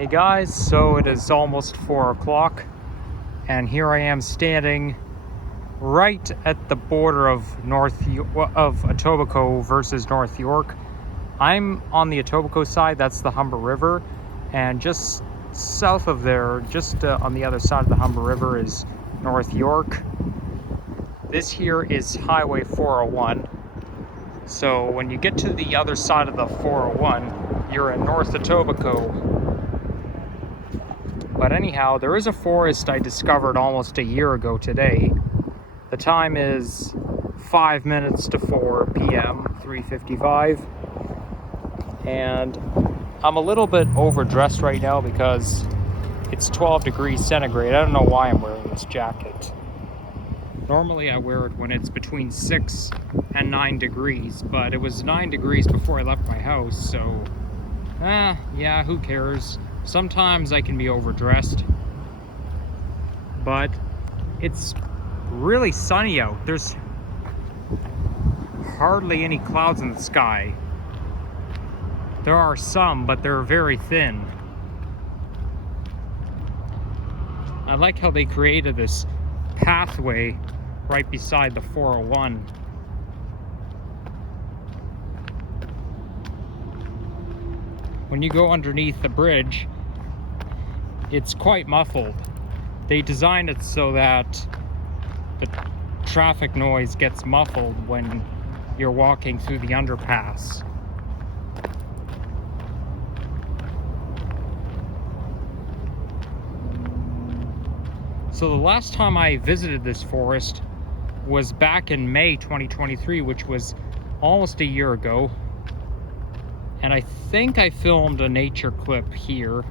Hey guys, so it is almost 4 o'clock and here I am standing right at the border of Etobicoke versus North York. I'm on the Etobicoke side, that's the Humber River, and just south of there, just on the other side of the Humber River is North York. This here is Highway 401. So when you get to the other side of the 401, you're in North Etobicoke. But anyhow, there is a forest I discovered almost a year ago today. The time is 5 minutes to 4 p.m., 3:55. And I'm a little bit overdressed right now because it's 12 degrees centigrade. I don't know why I'm wearing this jacket. Normally I wear it when it's between 6 and 9 degrees, but it was 9 degrees before I left my house, so yeah, who cares? Sometimes I can be overdressed, but it's really sunny out. There's hardly any clouds in the sky. There are some, but they're very thin. I like how they created this pathway right beside the 401. When you go underneath the bridge, it's quite muffled. They designed it so that the traffic noise gets muffled when you're walking through the underpass. So the last time I visited this forest was back in May 2023, which was almost a year ago. And I think I filmed a nature clip here.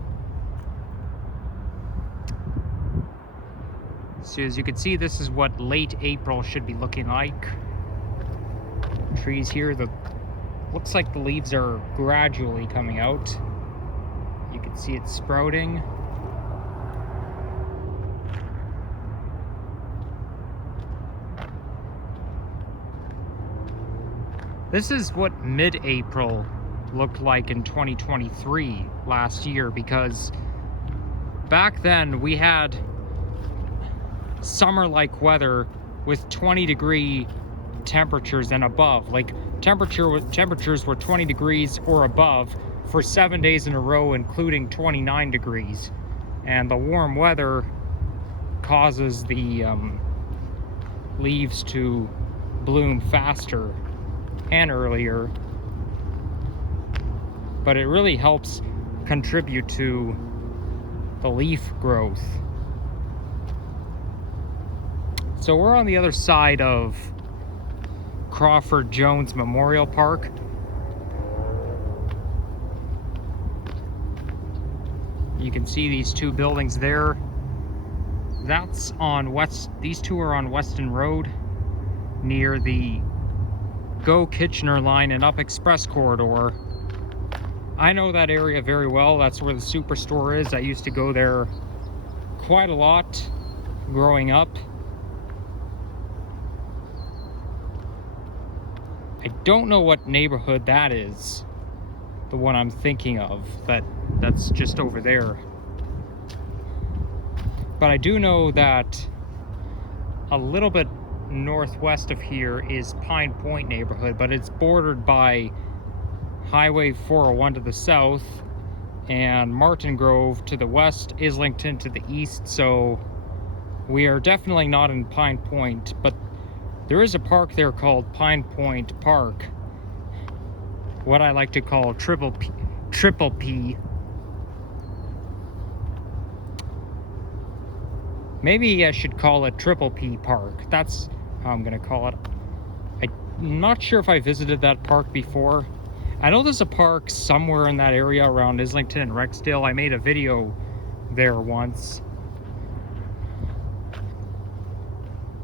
So as you can see, this is what late April should be looking like. Trees here, looks like the leaves are gradually coming out. You can see it sprouting. This is what mid-April looked like in 2023 last year, because back then we had summer-like weather with 20-degree temperatures and above. Like temperatures were 20 degrees or above for 7 days in a row, including 29 degrees. And the warm weather causes the leaves to bloom faster and earlier, but it really helps contribute to the leaf growth. So we're on the other side of Crawford-Jones Memorial Park. You can see these two buildings there. That's on these two are on Weston Road near the Go Kitchener line and Up Express corridor. I know that area very well. That's where the superstore is. I used to go there quite a lot growing up. I don't know what neighborhood that is, the one I'm thinking of, that's just over there. But I do know that a little bit northwest of here is Pine Point neighborhood, but it's bordered by Highway 401 to the south and Martin Grove to the west, Islington to the east, so we are definitely not in Pine Point, but there is a park there called Pine Point Park, what I like to call Triple P. Maybe I should call it Triple P Park. That's how I'm gonna call it. I'm not sure if I visited that park before. I know there's a park somewhere in that area around Islington and Rexdale. I made a video there once,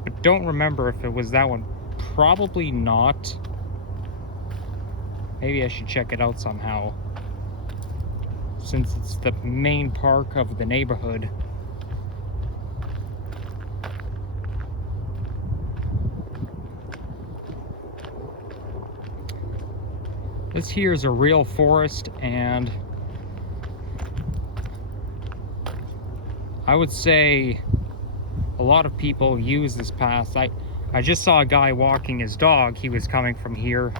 but don't remember if it was that one. Probably not. Maybe I should check it out somehow, since it's the main park of the neighborhood. This here is a real forest, and I would say a lot of people use this path. I just saw a guy walking his dog. He was coming from here.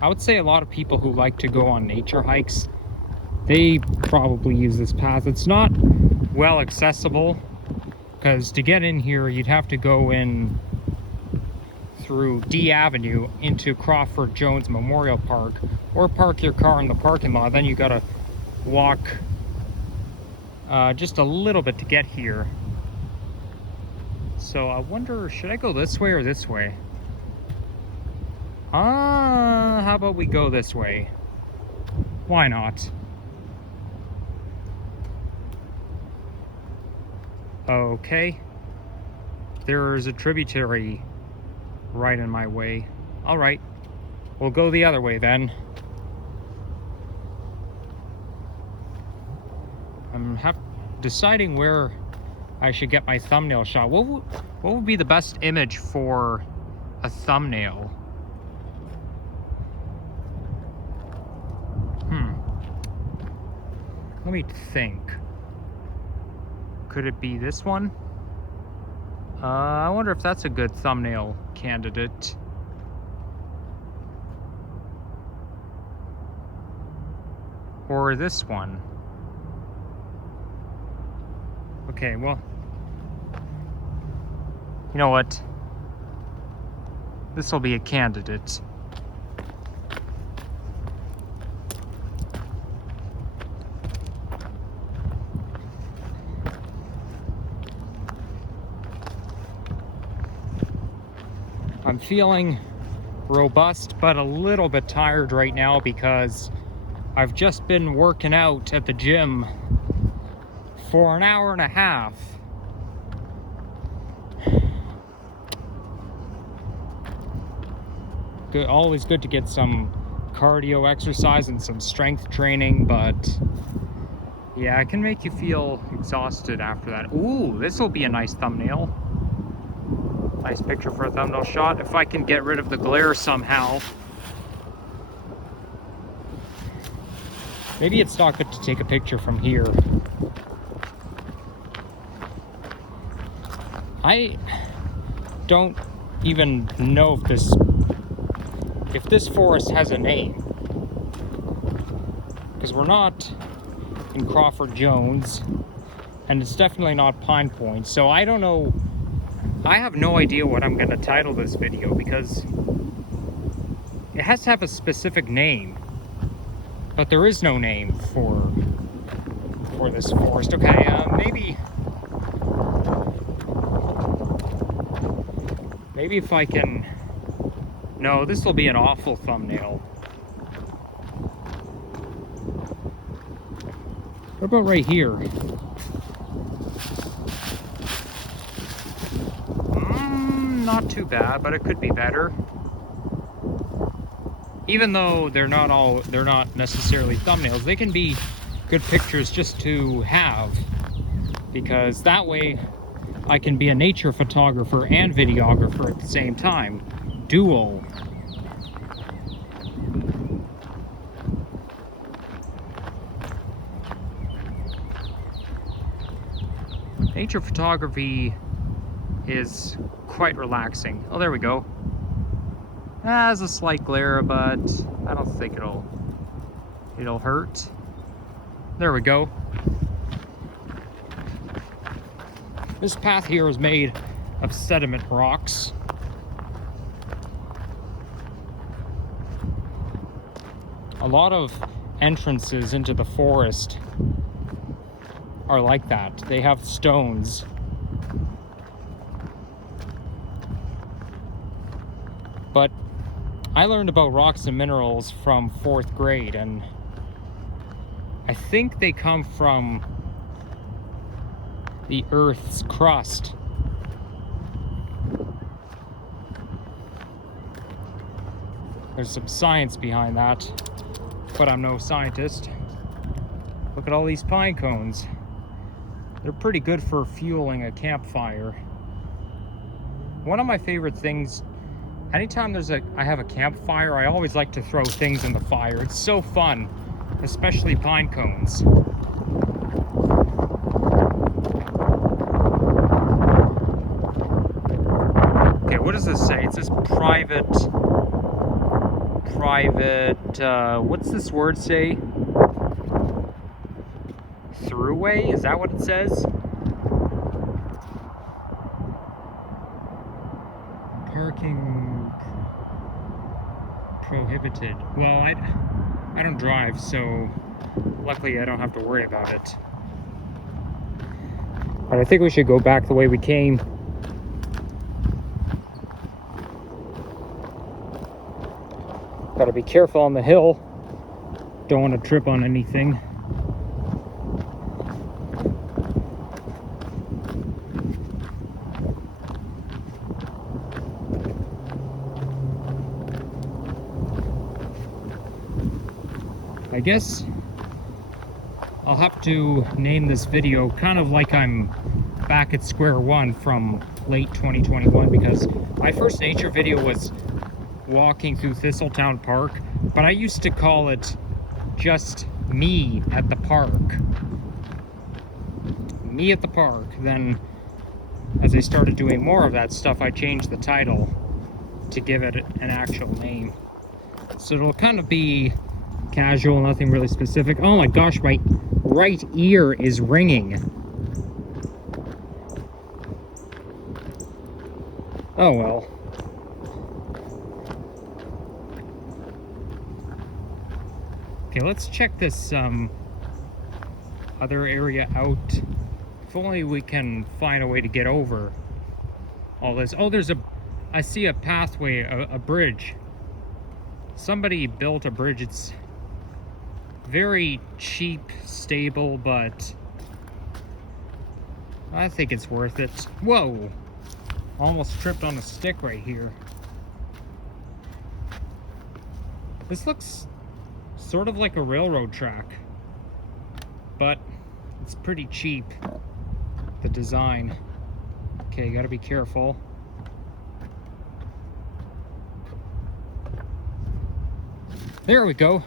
I would say a lot of people who like to go on nature hikes, they probably use this path. It's not well accessible, because to get in here, you'd have to go in through D Avenue into Crawford-Jones Memorial Park, or park your car in the parking lot. Then you gotta walk just a little bit to get here. So I wonder, should I go this way or this way? How about we go this way? Why not? Okay. There's a tributary right in my way. All right. We'll go the other way then. I'm deciding where I should get my thumbnail shot. What would be the best image for a thumbnail? Let me think. Could it be this one? I wonder if that's a good thumbnail candidate. Or this one. Okay, well, you know what? This will be a candidate. I'm feeling robust, but a little bit tired right now because I've just been working out at the gym for an hour and a half. Good, always good to get some cardio exercise and some strength training, but yeah, it can make you feel exhausted after that. Ooh, this will be a nice thumbnail. Nice picture for a thumbnail shot, if I can get rid of the glare somehow. Maybe it's not good to take a picture from here. I don't even know if this forest has a name, because we're not in Crawford-Jones, and it's definitely not Pine Point, so I don't know. I have no idea what I'm going to title this video, because it has to have a specific name, but there is no name for this forest. Okay, maybe if I can. No, this will be an awful thumbnail. What about right here? Not too bad, but it could be better. Even though they're not necessarily thumbnails, they can be good pictures just to have, because that way I can be a nature photographer and videographer at the same time. Dual. Nature photography is quite relaxing. Oh, there we go. Has a slight glare, but I don't think it'll hurt. There we go. This path here is made of sediment rocks. A lot of entrances into the forest are like that. They have stones. But I learned about rocks and minerals from 4th grade, and I think they come from the Earth's crust. There's some science behind that, but I'm no scientist. Look at all these pine cones. They're pretty good for fueling a campfire. One of my favorite things, anytime I have a campfire, I always like to throw things in the fire. It's so fun, especially pine cones. it says private, what's this word say? Throughway? Is that what it says? Parking prohibited. Well, I don't drive, so luckily I don't have to worry about it. But I think we should go back the way we came. Gotta be careful on the hill. Don't want to trip on anything. I guess I'll have to name this video kind of like I'm back at square one from late 2021, because my first nature video was walking through Thistletown Park, but I used to call it just me at the park. Me at the park. Then as I started doing more of that stuff, I changed the title to give it an actual name. So it'll kind of be casual, nothing really specific. Oh my gosh, my right ear is ringing. Oh well. Okay, let's check this other area out. If only we can find a way to get over all this. Oh, I see a pathway, a bridge. Somebody built a bridge. It's very cheap, stable, but I think it's worth it. Whoa! Almost tripped on a stick right here. This looks sort of like a railroad track, but it's pretty cheap, the design. Okay, gotta be careful. There we go.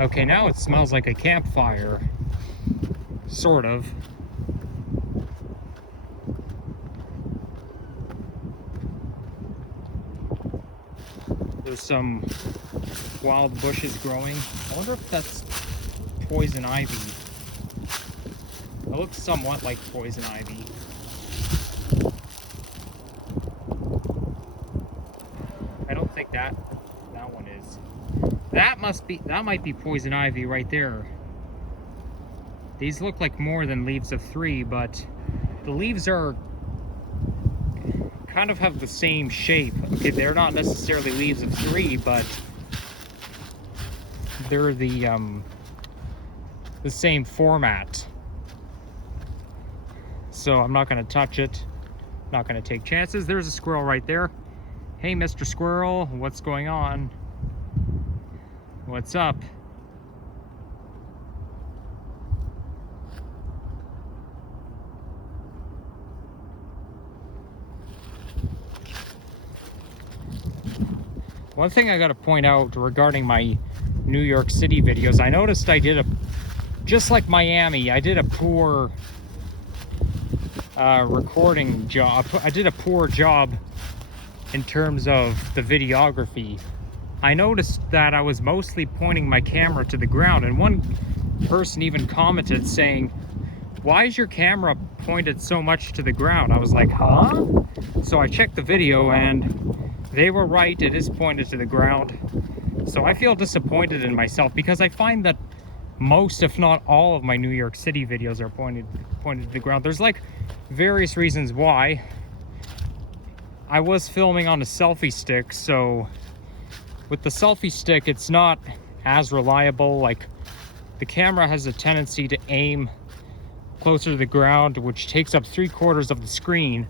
Okay, now it smells like a campfire. Sort of. There's some wild bushes growing. I wonder if that's poison ivy. It looks somewhat like poison ivy. I don't think that one is. That might be poison ivy right there. These look like more than leaves of 3, but the leaves are kind of have the same shape. Okay, they're not necessarily leaves of 3, but they're the same format. So I'm not going to touch it. Not going to take chances. There's a squirrel right there. Hey, Mr. Squirrel, what's going on? What's up? One thing I gotta point out regarding my New York City videos, I noticed I did just like Miami, I did a poor recording job. I did a poor job in terms of the videography. I noticed that I was mostly pointing my camera to the ground, and one person even commented saying, "Why is your camera pointed so much to the ground?" I was like, huh? So I checked the video and they were right, it is pointed to the ground. So I feel disappointed in myself, because I find that most, if not all, of my New York City videos are pointed to the ground. There's like various reasons why. I was filming on a selfie stick, so with the selfie stick it's not as reliable. Like, the camera has a tendency to aim closer to the ground, which takes up 3/4 of the screen.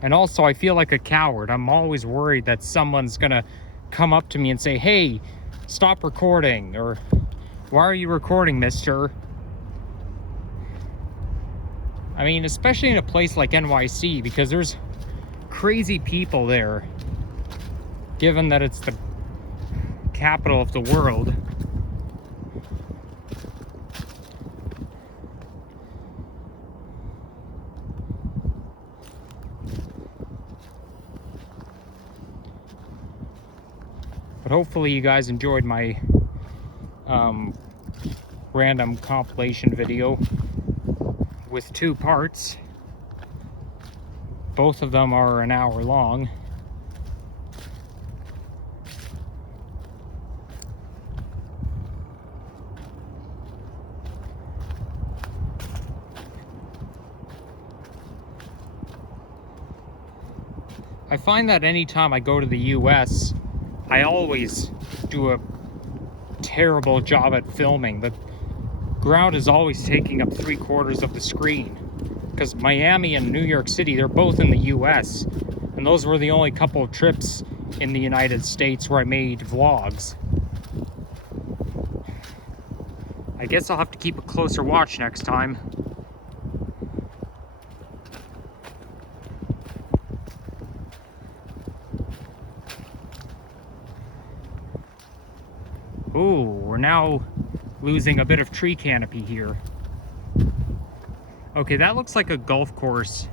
And also, I feel like a coward. I'm always worried that someone's gonna come up to me and say, "Hey, stop recording," or "Why are you recording, mister?" I mean, especially in a place like NYC, because there's crazy people there, given that it's the capital of the world. But hopefully you guys enjoyed my random compilation video with 2 parts. Both of them are an hour long. I find that anytime I go to the US, I always do a terrible job at filming. The ground is always taking up 3/4 of the screen. Because Miami and New York City, they're both in the US. And those were the only couple of trips in the United States where I made vlogs. I guess I'll have to keep a closer watch next time. Ooh, we're now losing a bit of tree canopy here. Okay, that looks like a golf course.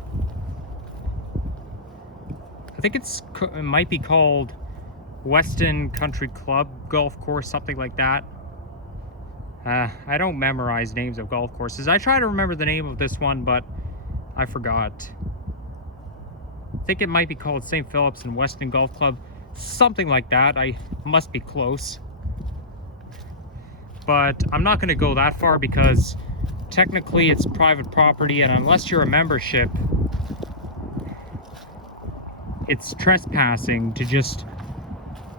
I think it might be called Weston Country Club Golf Course, something like that. I don't memorize names of golf courses. I try to remember the name of this one, but I forgot. I think it might be called St. Philip's and Weston Golf Club, something like that. I must be close. But I'm not going to go that far because technically it's private property, and unless you're a membership, it's trespassing to just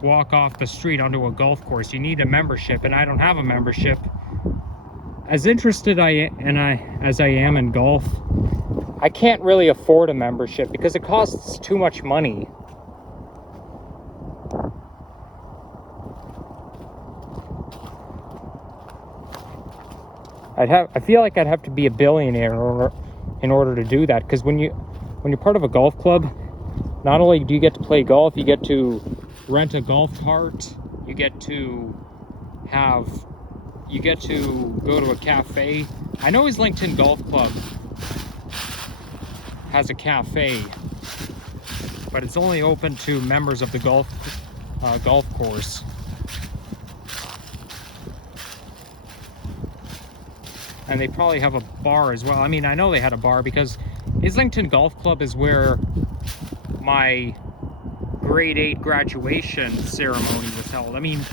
walk off the street onto a golf course. You need a membership, and I don't have a membership. As interested as I am in golf, I can't really afford a membership because it costs too much money. I feel like I'd have to be a billionaire in order to do that, because when you're part of a golf club, not only do you get to play golf, you get to rent a golf cart, you get to go to a cafe. I know Islington Golf Club has a cafe, but it's only open to members of the golf course. And they probably have a bar as well. I mean, I know they had a bar because Islington Golf Club is where my grade 8 graduation ceremony was held. I mean,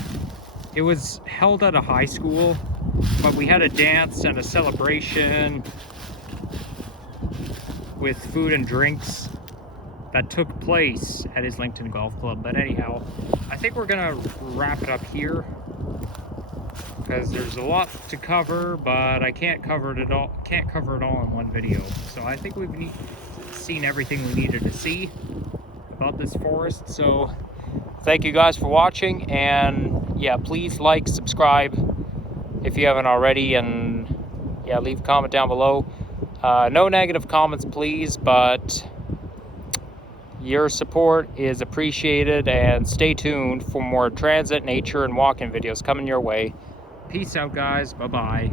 it was held at a high school, but we had a dance and a celebration with food and drinks that took place at Islington Golf Club. But anyhow, I think we're gonna wrap it up here, because there's a lot to cover, but I can't cover it all in one video. So I think we've seen everything we needed to see about this forest. So thank you guys for watching, and yeah, please like, subscribe if you haven't already, and yeah, leave a comment down below. No negative comments, please, but your support is appreciated, and stay tuned for more transit, nature, and walking videos coming your way. Peace out, guys. Bye-bye.